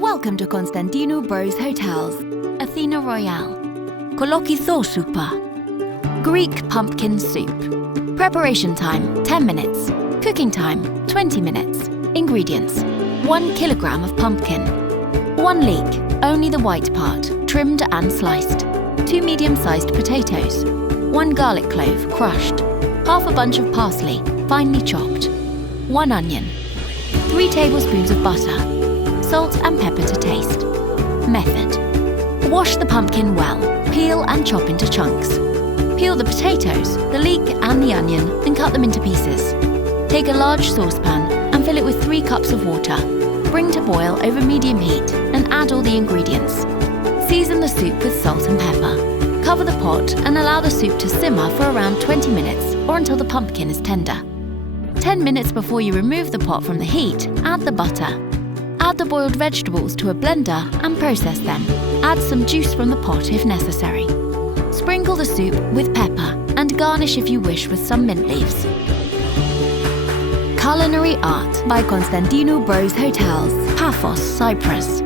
Welcome to Constantino Bros Hotels, Athena Royal, Kolokithosoupa, Greek pumpkin soup. Preparation time 10 minutes, cooking time 20 minutes. Ingredients: 1 kilogram of pumpkin, 1 leek, only the white part, trimmed and sliced, 2 medium-sized potatoes, 1 garlic clove crushed, half a bunch of parsley finely chopped, 1 onion, 3 tablespoons of butter, salt and pepper to taste. Method: wash the pumpkin well, peel and chop into chunks. Peel the potatoes, the leek and the onion and cut them into pieces. Take a large saucepan and fill it with 3 cups of water. Bring to boil over medium heat and add all the ingredients. Season the soup with salt and pepper. Cover the pot and allow the soup to simmer for around 20 minutes or until the pumpkin is tender. 10 minutes before you remove the pot from the heat, add the butter. Add the boiled vegetables to a blender and process them. Add some juice from the pot if necessary. Sprinkle the soup with pepper and garnish if you wish with some mint leaves. Culinary Art by Constantino Bros Hotels, Paphos, Cyprus.